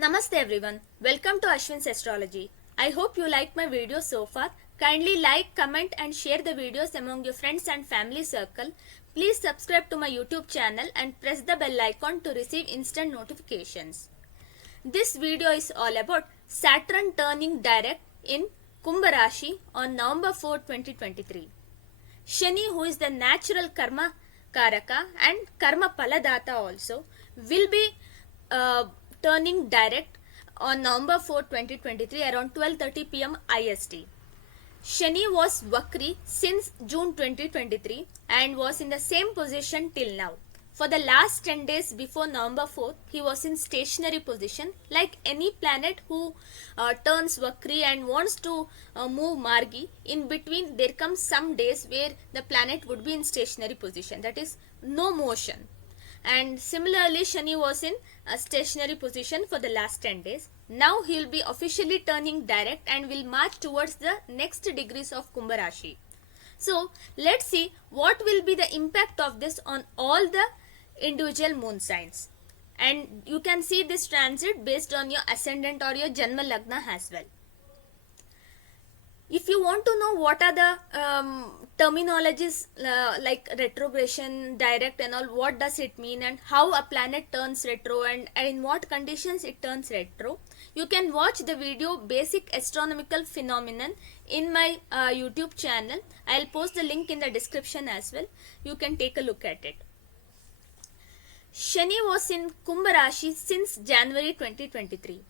Namaste everyone. Welcome to Ashwin's Astrology. I hope you like my videos so far. Kindly like, comment and share the videos among your friends and family circle. Please subscribe to my YouTube channel and press the bell icon to receive instant notifications. This video is all about Saturn turning direct in Kumba Rashi on November 4, 2023. Shani, who is the natural karma karaka and karma paladata also, will be turning direct on November 4, 2023 around 12:30 p.m. IST. Shani was Vakri since June 2023 and was in the same position till now. For the last 10 days before November 4th, he was in stationary position. Like any planet who turns Vakri and wants to move Margi, in between there comes some days where the planet would be in stationary position, that is no motion. And similarly, Shani was in a stationary position for the last 10 days. Now he will be officially turning direct and will march towards the next degrees of Kumba Rashi. So let's see what will be the impact of this on all the individual moon signs. And you can see this transit based on your ascendant or your Janma Lagna as well. If you want to know what are the terminologies like retrogression, direct and all, what does it mean and how a planet turns retro and in what conditions it turns retro, you can watch the video Basic Astronomical Phenomenon in my YouTube channel. I'll post the link in the description as well. You can take a look at it. Shani was in Kumba Rashi since January 2023.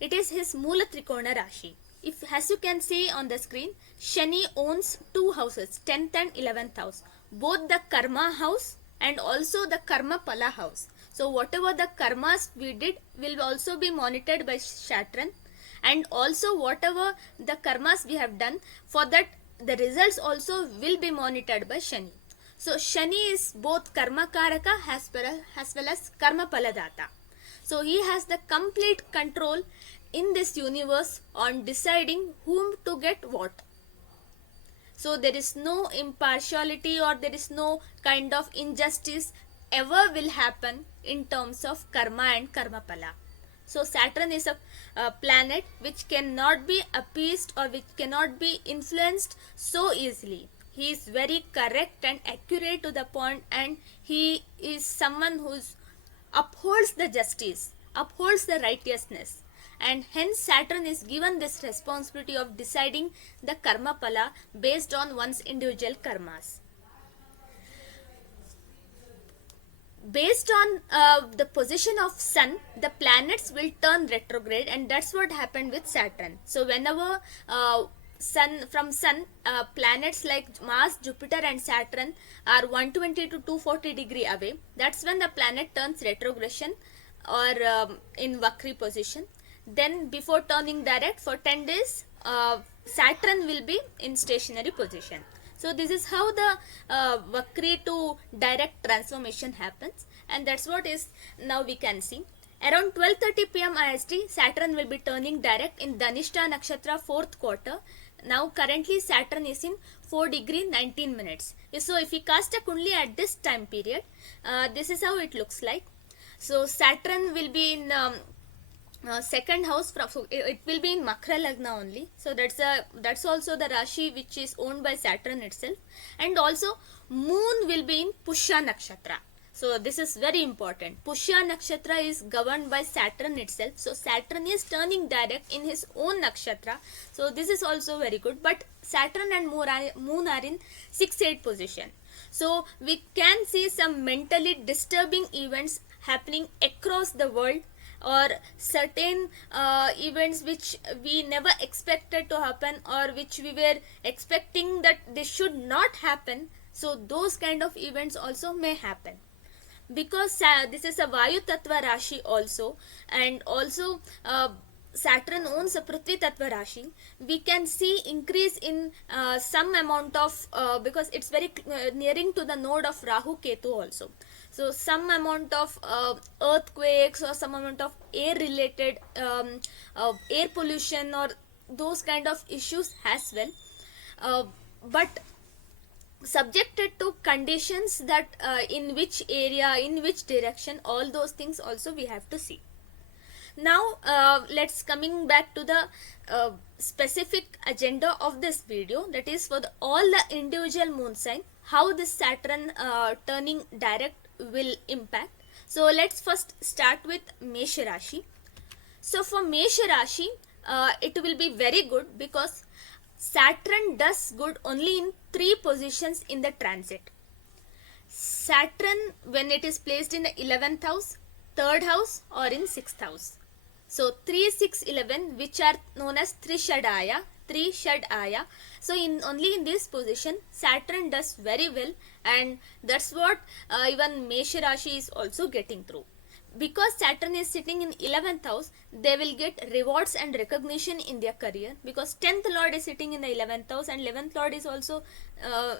It is his Mula Trikona Rashi. If, as you can see on the screen, Shani owns two houses, 10th and 11th house, both the Karma house and also the Karma Pala house. So whatever the karmas we did will also be monitored by Saturn, and also whatever the karmas we have done, for that the results also will be monitored by Shani. So Shani is both Karma Karaka as well as Karma Paladata. So he has the complete control in this universe on deciding whom to get what. So there is no impartiality or there is no kind of injustice ever will happen in terms of karma and karma pala. So Saturn is a planet which cannot be appeased or which cannot be influenced so easily. He is very correct and accurate to the point, and he is someone who upholds the justice, upholds the righteousness, and hence Saturn is given this responsibility of deciding the karma pala based on one's individual karmas. Based on the position of Sun, the planets will turn retrograde, and that's what happened with Saturn. So whenever from Sun, planets like Mars, Jupiter and Saturn are 120 to 240 degree away, that's when the planet turns retrogression or in Vakri position. Then before turning direct for 10 days, Saturn will be in stationary position. So this is how the Vakri to direct transformation happens, and that's what is now we can see. Around 12:30 p.m. IST, Saturn will be turning direct in Dhanishta Nakshatra 4th quarter. Now currently Saturn is in 4 degree 19 minutes. So if we cast a Kundli at this time period, this is how it looks like. So Saturn will be in second house, so it will be in Makar Lagna only. So that's also the Rashi which is owned by Saturn itself, and also Moon will be in Pusha Nakshatra. So this is very important. Pusha Nakshatra is governed by Saturn itself. So Saturn is turning direct in his own Nakshatra. So this is also very good. But Saturn and Moon are in 6-8 position. So we can see some mentally disturbing events happening across the world, or certain events which we never expected to happen or which we were expecting that they should not happen. So those kind of events also may happen, because this is a Vayu Tattva Rashi also, and also Saturn owns a Prithvi Tattva Rashi. We can see increase in some amount of because it's very nearing to the node of Rahu Ketu also. So some amount of earthquakes or some amount of air related air pollution or those kind of issues as well, but subjected to conditions that in which area, in which direction, all those things also we have to see. Now let's coming back to the specific agenda of this video, that is for all the individual moon sign, how this Saturn turning direct will impact. So let's first start with Mesha Rashi. So for Mesha Rashi, it will be very good because Saturn does good only in 3 positions in the transit. Saturn when it is placed in the 11th house, 3rd house, or in 6th house. So 3, 6, 11, which are known as Trishadaya, 3 Shadaya. So only in this position Saturn does very well, and that's what even Mesha Rashi is also getting through. Because Saturn is sitting in 11th house, they will get rewards and recognition in their career, because 10th lord is sitting in the 11th house, and 11th lord is also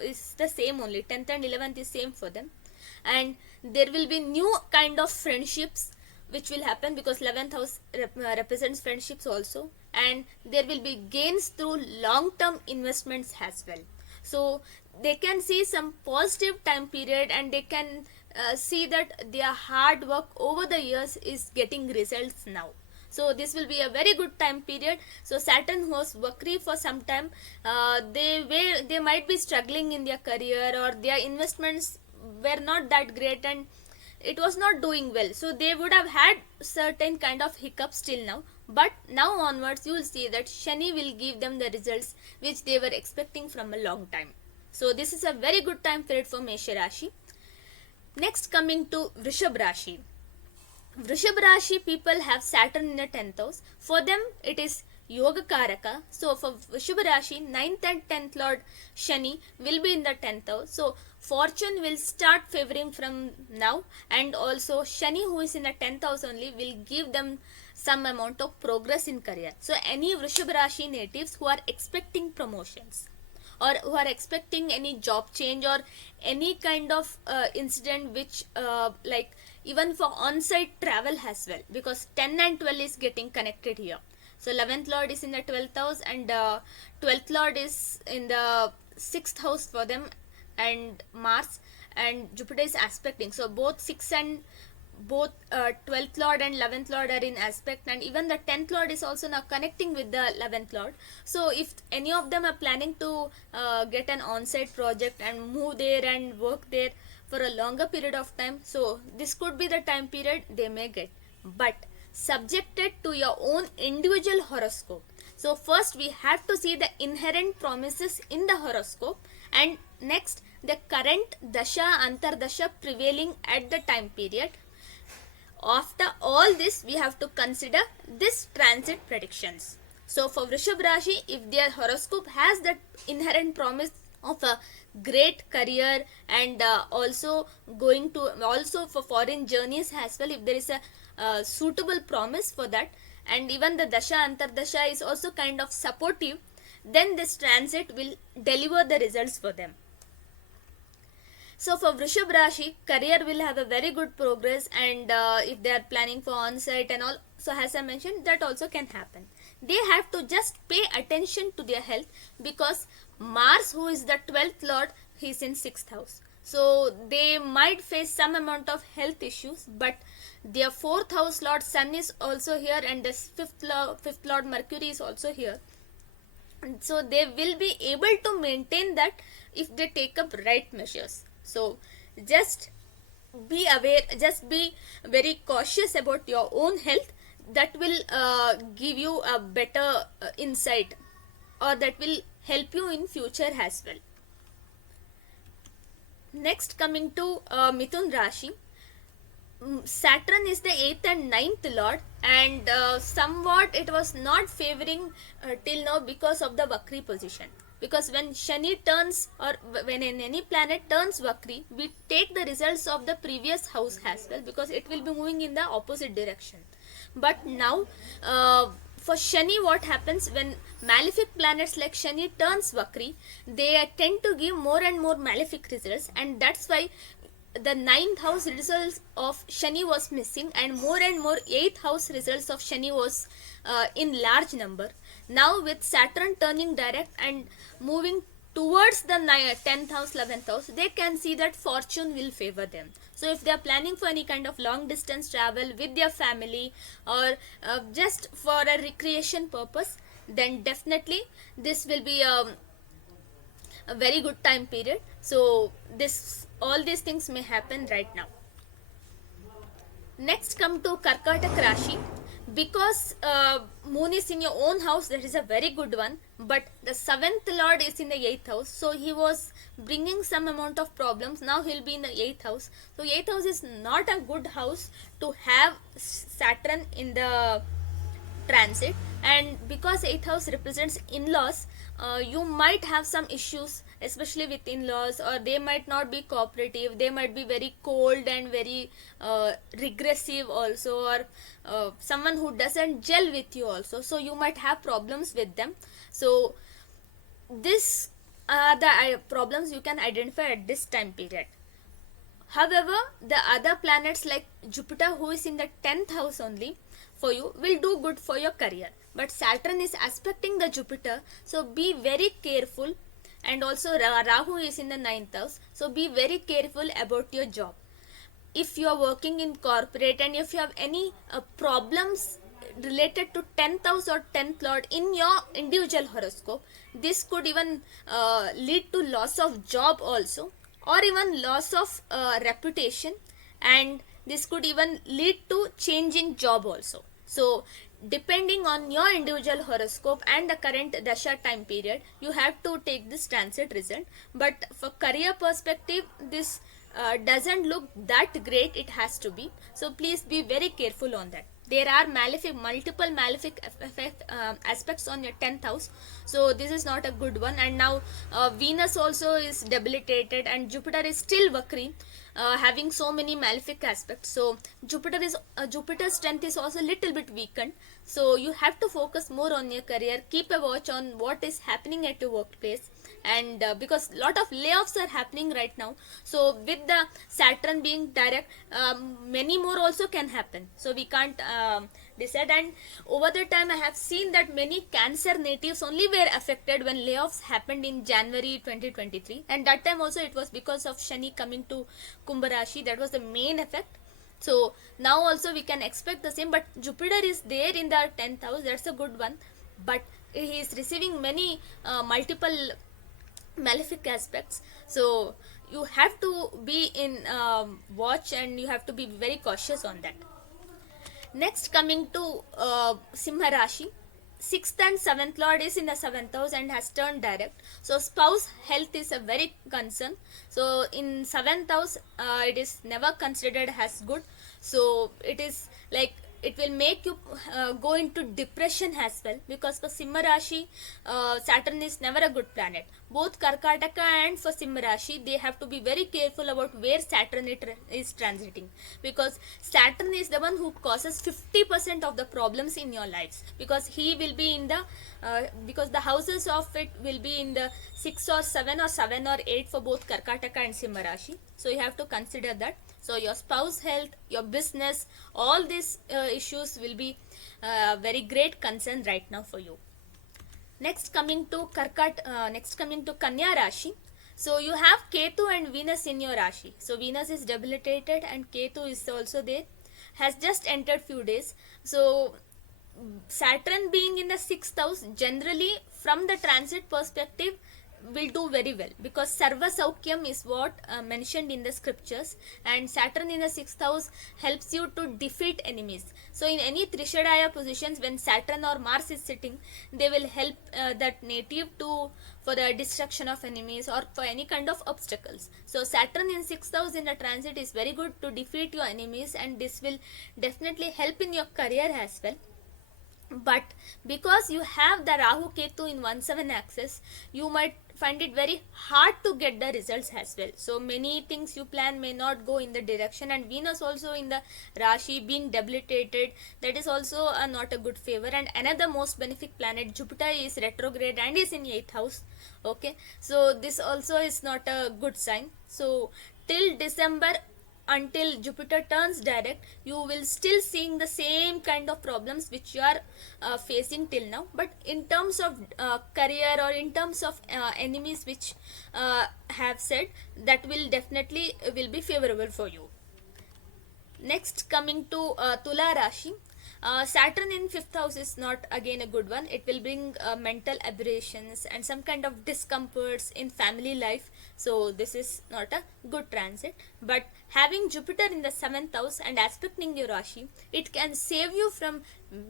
is the same only, 10th and 11th is same for them. And there will be new kind of friendships which will happen, because 11th house represents friendships also, and there will be gains through long term investments as well. So they can see some positive time period, and they can see that their hard work over the years is getting results now. So this will be a very good time period. So Saturn was Vakri for some time, they might be struggling in their career, or their investments were not that great and it was not doing well, so they would have had certain kind of hiccups till now. But now onwards you will see that Shani will give them the results which they were expecting from a long time. So this is a very good time period for Mesha Rashi. Next, coming to Vrishab Rashi. Vrishab Rashi people have Saturn in the 10th house. For them it is Yoga Karaka. So for Vrishab Rashi, 9th and 10th lord Shani will be in the 10th house. So fortune will start favoring from now, and also Shani, who is in the 10th house only, will give them some amount of progress in career. So any Vrishab Rashi natives who are expecting promotions, or who are expecting any job change, or any kind of incident which like even for on-site travel as well, because 10 and 12 is getting connected here. So 11th lord is in the 12th house, and 12th lord is in the 6th house for them, and Mars and Jupiter is aspecting. So both 6 and both 12th lord and 11th lord are in aspect, and even the 10th lord is also now connecting with the 11th lord. So if any of them are planning to get an on-site project and move there and work there for a longer period of time, so this could be the time period they may get, but subjected to your own individual horoscope. So first we have to see the inherent promises in the horoscope, and next the current dasha antardasha prevailing at the time period. After all this, we have to consider this transit predictions. So for Vrishab Rashi, if their horoscope has that inherent promise of a great career, and also going to also for foreign journeys as well, if there is a suitable promise for that, and even the dasha antardasha is also kind of supportive, then this transit will deliver the results for them. So for Vrishab Rashi, career will have a very good progress, and if they are planning for on-site and all, so as I mentioned, that also can happen. They have to just pay attention to their health, because Mars, who is the 12th lord, he is in 6th house. So they might face some amount of health issues, but their 4th house lord Sun is also here, and the 5th lord Mercury is also here. So they will be able to maintain that if they take up right measures. So just be aware, just be very cautious about your own health. That will give you a better insight, or that will help you in future as well. Next, coming to Mithun Rashi. Saturn is the 8th and 9th lord, and somewhat it was not favoring till now because of the Vakri position. Because when Shani turns, or when any planet turns Vakri, we take the results of the previous house as well, because it will be moving in the opposite direction. But now for Shani, what happens when malefic planets like Shani turns Vakri, they tend to give more and more malefic results, and that's why the 9th house results of Shani was missing, and more 8th house results of Shani was in large number. Now with Saturn turning direct and moving towards the 10th house, 11th house, they can see that fortune will favor them. So if they are planning for any kind of long distance travel with their family, or just for a recreation purpose, then definitely this will be a very good time period. So this all these things may happen right now. Next, come to Katak Rashi. Because moon is in your own house, that is a very good one, but the seventh lord is in the eighth house, so he was bringing some amount of problems. Now he'll be in the eighth house, so eighth house is not a good house to have Saturn in the transit. And because eighth house represents in-laws, you might have some issues, especially with in-laws, or they might not be cooperative, they might be very cold and very regressive also, or someone who doesn't gel with you also, so you might have problems with them. So this are the problems you can identify at this time period. However, the other planets like Jupiter, who is in the 10th house only for you, will do good for your career. But Saturn is aspecting the Jupiter, so be very careful. And also Rahu is in the 9th house, so be very careful about your job. If you are working in corporate and if you have any problems related to 10th house or 10th lord in your individual horoscope, this could even lead to loss of job also, or even loss of reputation, and this could even lead to change in job also. So depending on your individual horoscope and the current dasha time period, you have to take this transit result. But for career perspective, this doesn't look that great, it has to be. So please be very careful on that. There are multiple malefic aspects on your 10th house, so this is not a good one. And now Venus also is debilitated and Jupiter is still vakri, having so many malefic aspects. So Jupiter's strength is also a little bit weakened, so you have to focus more on your career. Keep a watch on what is happening at your workplace. And because lot of layoffs are happening right now, so with the Saturn being direct, many more also can happen, so we can't decide. And over the time I have seen that many Cancer natives only were affected when layoffs happened in January 2023, and that time also it was because of Shani coming to Kumba Rashi. That was the main effect. So now also we can expect the same, but Jupiter is there in the 10th house, that's a good one, but he is receiving many multiple malefic aspects, so you have to be in watch and you have to be very cautious on that. Next, coming to Simar Rashi. 6th and 7th lord is in the 7th house and has turned direct, so spouse health is a very concern. So in 7th house, it is never considered as good, so it is like it will make you go into depression as well, because for Simar Rashi, Saturn is never a good planet. Both Karkataka and for Simar Rashi, they have to be very careful about where Saturn is transiting, because Saturn is the one who causes 50% of the problems in your lives, because he will be in the because the houses of it will be in the 6 or 7 or 7 or 8 for both Karkataka and Simar Rashi, so you have to consider that. So your spouse health, your business, all these issues will be very great concern right now for you. Next coming to Kanya Rashi. So you have Ketu and Venus in your Rashi. So Venus is debilitated and Ketu is also there, has just entered few days. So Saturn being in the 6th house, generally from the transit perspective, will do very well, because Sarva Saukyam is what mentioned in the scriptures, and Saturn in the 6th house helps you to defeat enemies. So in any Trishadaya positions, when Saturn or Mars is sitting, they will help that native to for the destruction of enemies or for any kind of obstacles. So Saturn in 6th house in the transit is very good to defeat your enemies, and this will definitely help in your career as well. But because you have the Rahu Ketu in 1/7 axis, you might find it very hard to get the results as well. So many things you plan may not go in the direction, and Venus also in the Rashi being debilitated, that is also not a good favor. And another most benefic planet, Jupiter, is retrograde and is in 8th house. Okay, so this also is not a good sign. So till December, until Jupiter turns direct, you will still seeing the same kind of problems which you are facing till now. But in terms of career or in terms of enemies which have said, that will definitely will be favorable for you. Next, coming to Tula Rashi. Saturn in fifth house is not again a good one. It will bring mental aberrations and some kind of discomforts in family life. So this is not a good transit. But having Jupiter in the seventh house and aspecting your Rashi, it can save you from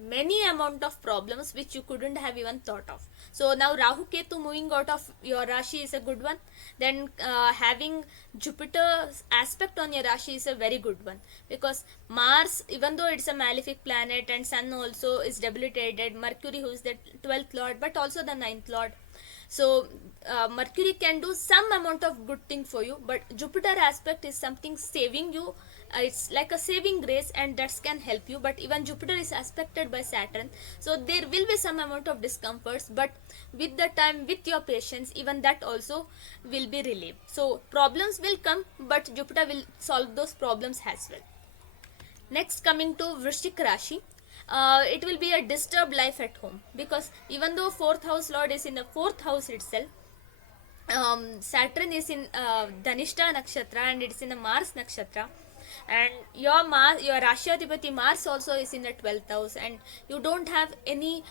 many amount of problems which you couldn't have even thought of. So now Rahu Ketu moving out of your Rashi is a good one. Then having Jupiter's aspect on your Rashi is a very good one, because Mars, even though it's a malefic planet, and Sun also is debilitated, Mercury who is the 12th lord but also the ninth lord, so Mercury can do some amount of good thing for you, but Jupiter aspect is something saving you. It's like a saving grace, and that can help you. But even Jupiter is aspected by Saturn, so there will be some amount of discomforts, but with the time, with your patience, even that also will be relieved. So problems will come, but Jupiter will solve those problems as well. Next, coming to vishik Rashi, it will be a disturbed life at home, because even though fourth house lord is in the fourth house itself, Saturn is in Dhanishta Nakshatra and it's in the Mars Nakshatra, and your Rashi Adhipati Mars also is in the 12th house, and you don't have any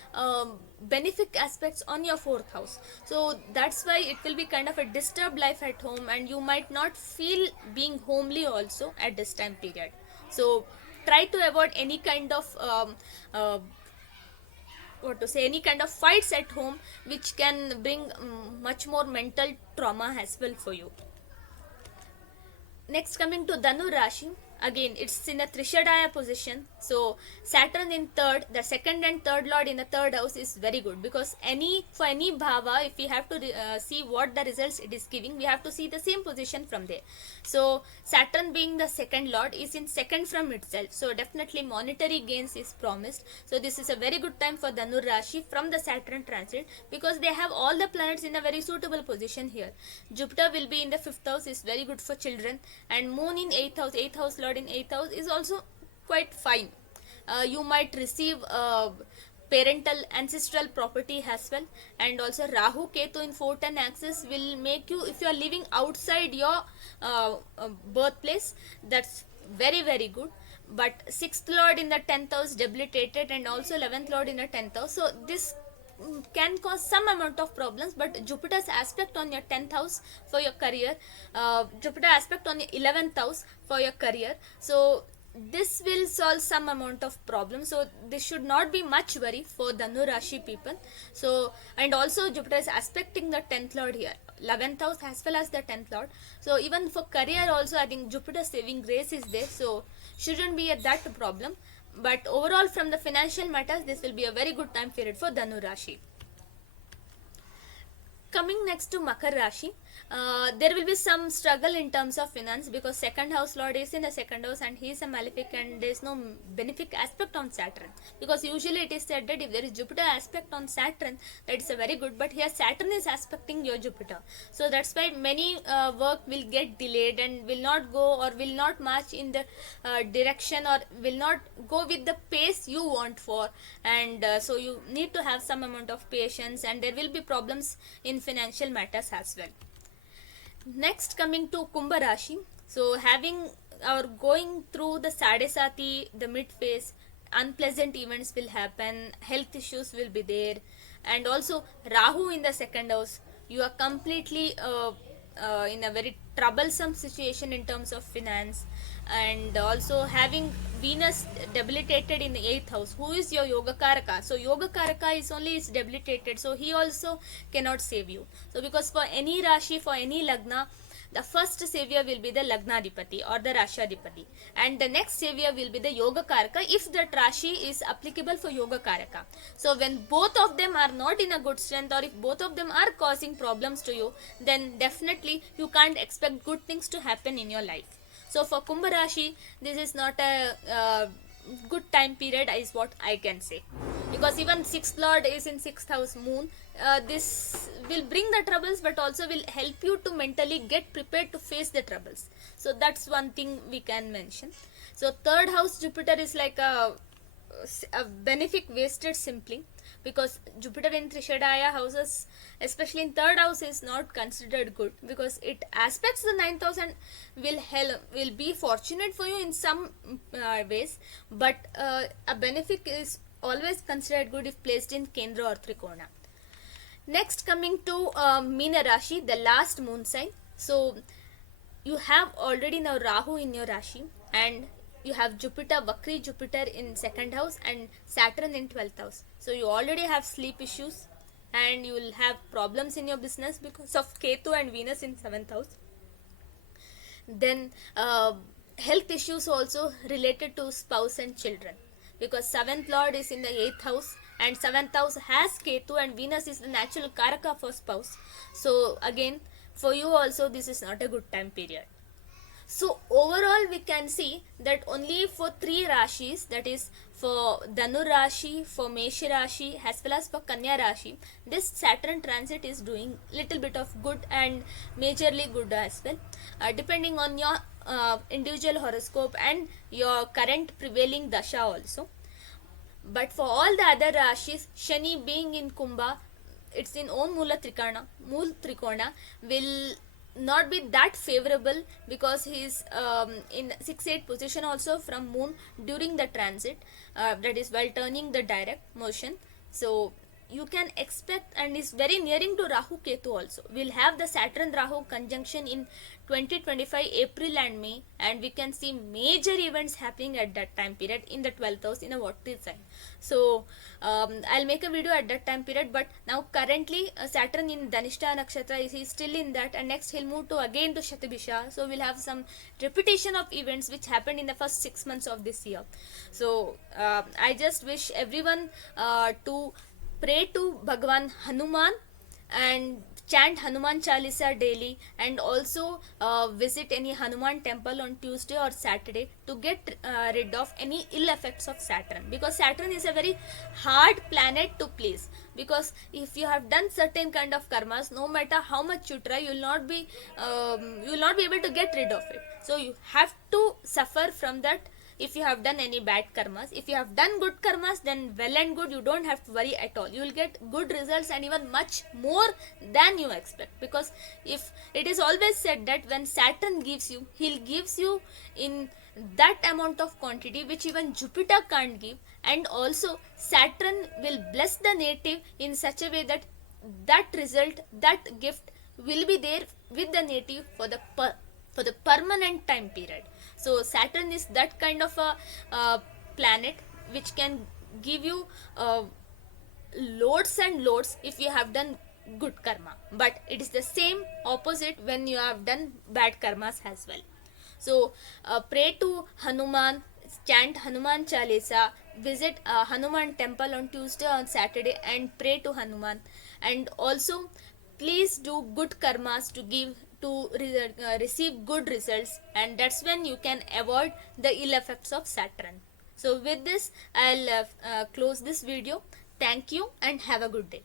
benefic aspects on your fourth house. So that's why it will be kind of a disturbed life at home, and you might not feel being homely also at this time period. So try to avoid any kind of any kind of fights at home, which can bring much more mental trauma as well for you. Next, coming to Danu Rashi, again it's in a Trishadaya position. So Saturn in third, the second and third lord in the third house is very good, because for any bhava, if we have to see what the results it is giving, we have to see the same position from there. So Saturn being the second lord is in second from itself, so definitely monetary gains is promised. So this is a very good time for Danu Rashi from the Saturn transit, because they have all the planets in a very suitable position here. Jupiter will be in the fifth house, is very good for children, and Moon in eighth house lord in 8th house is also quite fine. You might receive parental ancestral property as well, and also Rahu Ketu in 4th and axis will make you, if you are living outside your birthplace, that's very very good. But 6th lord in the 10th house debilitated, and also 11th lord in the 10th house, so this can cause some amount of problems. But Jupiter's aspect on your 10th house for your career, Jupiter aspect on your 11th house for your career, so this will solve some amount of problem. So this should not be much worry for Danu Rashi people. So, and also Jupiter is aspecting the 10th lord here, 11th house as well as the 10th lord, so even for career also I think Jupiter saving grace is there, so shouldn't be that problem. But overall, from the financial matters, this will be a very good time period for Danu Rashi. Coming next to Makar Rashi, there will be some struggle in terms of finance, because second house lord is in the second house and he is a malefic, and there is no benefic aspect on Saturn, because usually it is said that if there is Jupiter aspect on Saturn, that is a very good, but here Saturn is aspecting your Jupiter, so that's why many work will get delayed and will not go, or will not march in the direction, or will not go with the pace you want for, and so you need to have some amount of patience, and there will be problems in financial matters as well. Next, coming to Kumba Rashi, so having or going through the Sadesati, the mid phase, unpleasant events will happen, health issues will be there, and also Rahu in the second house, you are completely in a very troublesome situation in terms of finance, and also having Venus debilitated in the 8th house, who is your Yoga Karaka, so Yoga Karaka is debilitated, so he also cannot save you. So because for any Rashi, for any Lagna, the first savior will be the Lagnadipati or the Rashadipati, and the next savior will be the Yoga Karaka if that Rashi is applicable for Yoga Karaka. So when both of them are not in a good strength, or if both of them are causing problems to you, then definitely you can't expect good things to happen in your life. So for Kumba Rashi, this is not a good time period is what I can say, because even 6th lord is in 6th house Moon. This will bring the troubles, but also will help you to mentally get prepared to face the troubles. So that's one thing we can mention. So 3rd house Jupiter is like a benefic wasted simply. because Jupiter in Trishadaya houses, especially in third house, is not considered good because it aspects the ninth house and will be fortunate for you in some ways, but a benefic is always considered good if placed in Kendra or Trikona. Next, coming to Mina Rashi, the last moon sign. So you have already now Rahu in your Rashi, and you have Jupiter, Vakri Jupiter in second house and Saturn in 12th house. So you already have sleep issues and you will have problems in your business because of Ketu and Venus in 7th house. Then health issues also related to spouse and children, because 7th lord is in the 8th house and 7th house has Ketu and Venus is the natural karaka for spouse. So again, for you also this is not a good time period. So overall we can see that only for 3 Rashis, that is for Danu Rashi, for Mesha Rashi as well as for Kanya Rashi, this Saturn transit is doing little bit of good and majorly good as well, depending on your individual horoscope and your current prevailing dasha also. But for all the other Rashis, Shani being in Kumba, it's in own Mool Trikona, will not be that favorable because he is in 6-8 position also from moon during the transit, that is while turning the direct motion. So you can expect, and is very nearing to Rahu Ketu also. We'll have the Saturn Rahu conjunction in 2025 April and May, and we can see major events happening at that time period in the 12th house in a water sign. So I'll make a video at that time period, but now currently Saturn in Dhanishta Nakshatra is still in that, and next he'll move to again to Shatabisha. So we'll have some repetition of events which happened in the first 6 months of this year. So I just wish everyone to pray to Bhagwan Hanuman and chant Hanuman Chalisa daily, and also visit any Hanuman temple on Tuesday or Saturday to get rid of any ill effects of Saturn, because Saturn is a very hard planet to please, because if you have done certain kind of karmas, no matter how much you try, you will not be able to get rid of it. So you have to suffer from that. If you have done any bad karmas, if you have done good karmas, then well and good, you don't have to worry at all. You will get good results and even much more than you expect, because if it is always said that when Saturn gives you, he'll gives you in that amount of quantity which even Jupiter can't give, and also Saturn will bless the native in such a way that that result, that gift will be there with the native for the permanent time period. So Saturn is that kind of a planet which can give you loads and loads if you have done good karma, but it is the same opposite when you have done bad karmas as well. So pray to Hanuman, chant Hanuman Chalisa, visit Hanuman temple on Tuesday or Saturday and pray to Hanuman, and also please do good karmas to receive good results, and that's when you can avoid the ill effects of Saturn. So with this, I'll close this video. Thank you and have a good day.